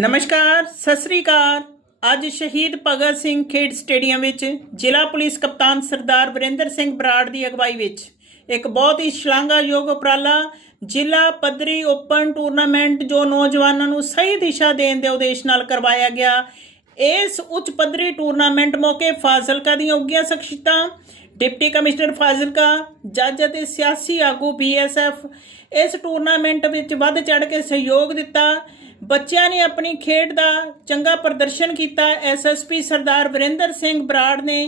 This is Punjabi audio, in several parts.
ਨਮਸਕਾਰ, ਸਤਿ ਸ੍ਰੀ ਅਕਾਲ। ਅੱਜ ਸ਼ਹੀਦ ਭਗਤ ਸਿੰਘ ਖੇਡ ਸਟੇਡੀਅਮ ਵਿੱਚ ਜ਼ਿਲ੍ਹਾ ਪੁਲਿਸ ਕਪਤਾਨ ਸਰਦਾਰ ਵਰਿੰਦਰ ਸਿੰਘ ਬਰਾੜ ਦੀ ਅਗਵਾਈ ਵਿੱਚ ਇੱਕ ਬਹੁਤ ਹੀ ਸ਼ਲਾਘਾਯੋਗ ਉਪਰਾਲਾ ਜ਼ਿਲ੍ਹਾ ਪੱਧਰੀ ਓਪਨ ਟੂਰਨਾਮੈਂਟ ਜੋ ਨੌਜਵਾਨਾਂ ਨੂੰ ਸਹੀ ਦਿਸ਼ਾ ਦੇਣ ਦੇ ਉਦੇਸ਼ ਨਾਲ ਕਰਵਾਇਆ ਗਿਆ। ਇਸ ਉੱਚ ਪੱਧਰੀ ਟੂਰਨਾਮੈਂਟ ਮੌਕੇ ਫਾਜ਼ਿਲਕਾ ਦੀਆਂ ਉੱਗੀਆਂ ਸ਼ਖਸੀਅਤਾਂ ਡਿਪਟੀ ਕਮਿਸ਼ਨਰ ਫਾਜ਼ਿਲਕਾ, ਜੱਜ ਅਤੇ ਸਿਆਸੀ ਆਗੂ ਬੀਐਸਐਫ ਇਸ ਟੂਰਨਾਮੈਂਟ ਵਿੱਚ ਵੱਧ ਚੜ ਕੇ ਸਹਿਯੋਗ ਦਿੱਤਾ। ਬੱਚਿਆਂ ਨੇ ਆਪਣੀ ਖੇਡ ਦਾ ਚੰਗਾ ਪ੍ਰਦਰਸ਼ਨ ਕੀਤਾ। ਐਸਐਸਪੀ ਸਰਦਾਰ ਵਰਿੰਦਰ ਸਿੰਘ ਬਰਾੜ ਨੇ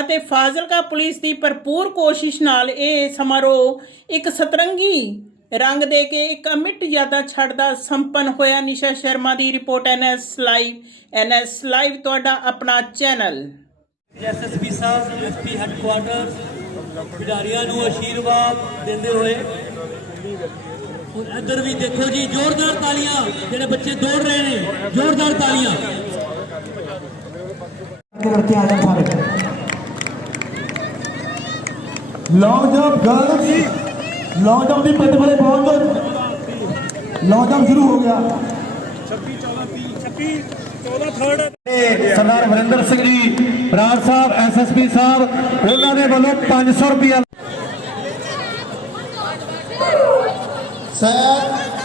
ਅਤੇ ਫਾਜ਼ਿਲਕਾ ਪੁਲਿਸ ਦੀ ਭਰਪੂਰ ਕੋਸ਼ਿਸ਼ ਨਾਲ ਇਹ ਸਮਾਰੋਹ ਇੱਕ ਸਤਰੰਗੀ ਰੰਗ ਦੇ ਕੇ ਇੱਕ ਅਮਿੱਟ ਯਾਦਾਂ ਛੱਡਦਾ ਸੰਪਨ ਹੋਇਆ। ਨਿਸ਼ਾ ਸ਼ਰਮਾ ਦੀ report NS live NS live, ਤੁਹਾਡਾ ਆਪਣਾ ਚੈਨਲ। ਐਸਐਸਪੀ ਸਾਹਿਬ ਐਸਪੀ ਹੈੱਡਕੁਆਰਟਰ ਖਿਡਾਰੀਆਂ ਨੂੰ ਆਸ਼ੀਰਵਾਦ ਦਿੰਦੇ ਹੋਏ ਹੁਣ ਇੱਧਰ ਵੀ ਦੇਖੋ ਜੀ ਜ਼ੋਰਦਾਰ ਤਾਲੀਆਂ ਜਿਹੜੇ ਬੱਚੇ ਦੌੜ ਰਹੇ ਨੇ ਜ਼ੋਰਦਾਰ ਤਾਲੀਆਂ के लड़के आ जाए सारे long jump girls long jump ਦੀ ਪਿੱਟ ਵਾਲੇ ਬਹੁਤ ਲੌਂਗ ਜੰਪ ਸ਼ੁਰੂ ਹੋ ਗਿਆ ਸਰਦਾਰ ਵਰਿੰਦਰ ਸਿੰਘ ਜੀ ਬਰਾੜ ਸਾਹਿਬ ਐਸਐਸਪੀ ਸਾਹਿਬ ਉਹਨਾਂ ਦੇ ਵੱਲੋਂ 500 ਰੁਪਏ ਸਰ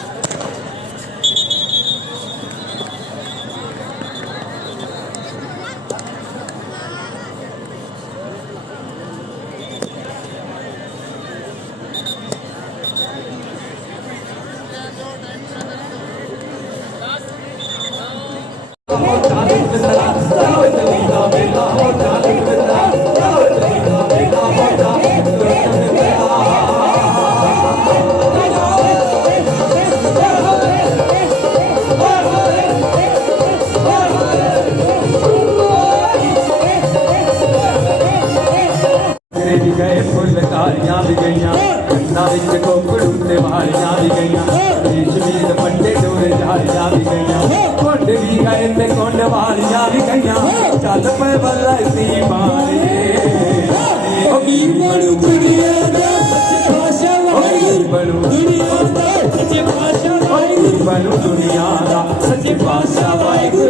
ਲਕਾਰੀਆਂ ਵੀ ਗਈਆਂ। ਪਿੰਡਾਂ ਵਿੱਚ ਕੋਕੜੂ ਤੇ ਵਾਲੀਆਂ ਵੀ ਗਈਆਂ। ਰੇਸ਼ਮੀ ਦੇ ਪੰਡੇ ਡੋਰੇ ਝਾੜੀਆਂ ਵੀ ਗਈਆਂ। ਕੁੰਡ ਵੀ ਗਏ ਤੇ ਕੁੰਡ ਵਾਲੀਆਂ ਵੀ ਗਈਆਂ। ਚੱਲ ਪਏ ਬੱਲਾ ਸੀ ਬਾਣੇ ਉਹ ਕੀ ਬਣੂ ਕੁੜੀਆਂ ਦਾ? ਸੱਚ ਪਾਸ਼ਾ ਵਾਹਿਗੁਰੂ। ਬਣੂ ਦੁਨੀਆ ਦਾ? ਸੱਚ ਪਾਸ਼ਾ ਵਾਹਿਗੁਰੂ। ਬਣੂ ਦੁਨੀਆ ਦਾ? ਸੱਚ ਪਾਸ਼ਾ ਵਾਹਿਗੁਰੂ।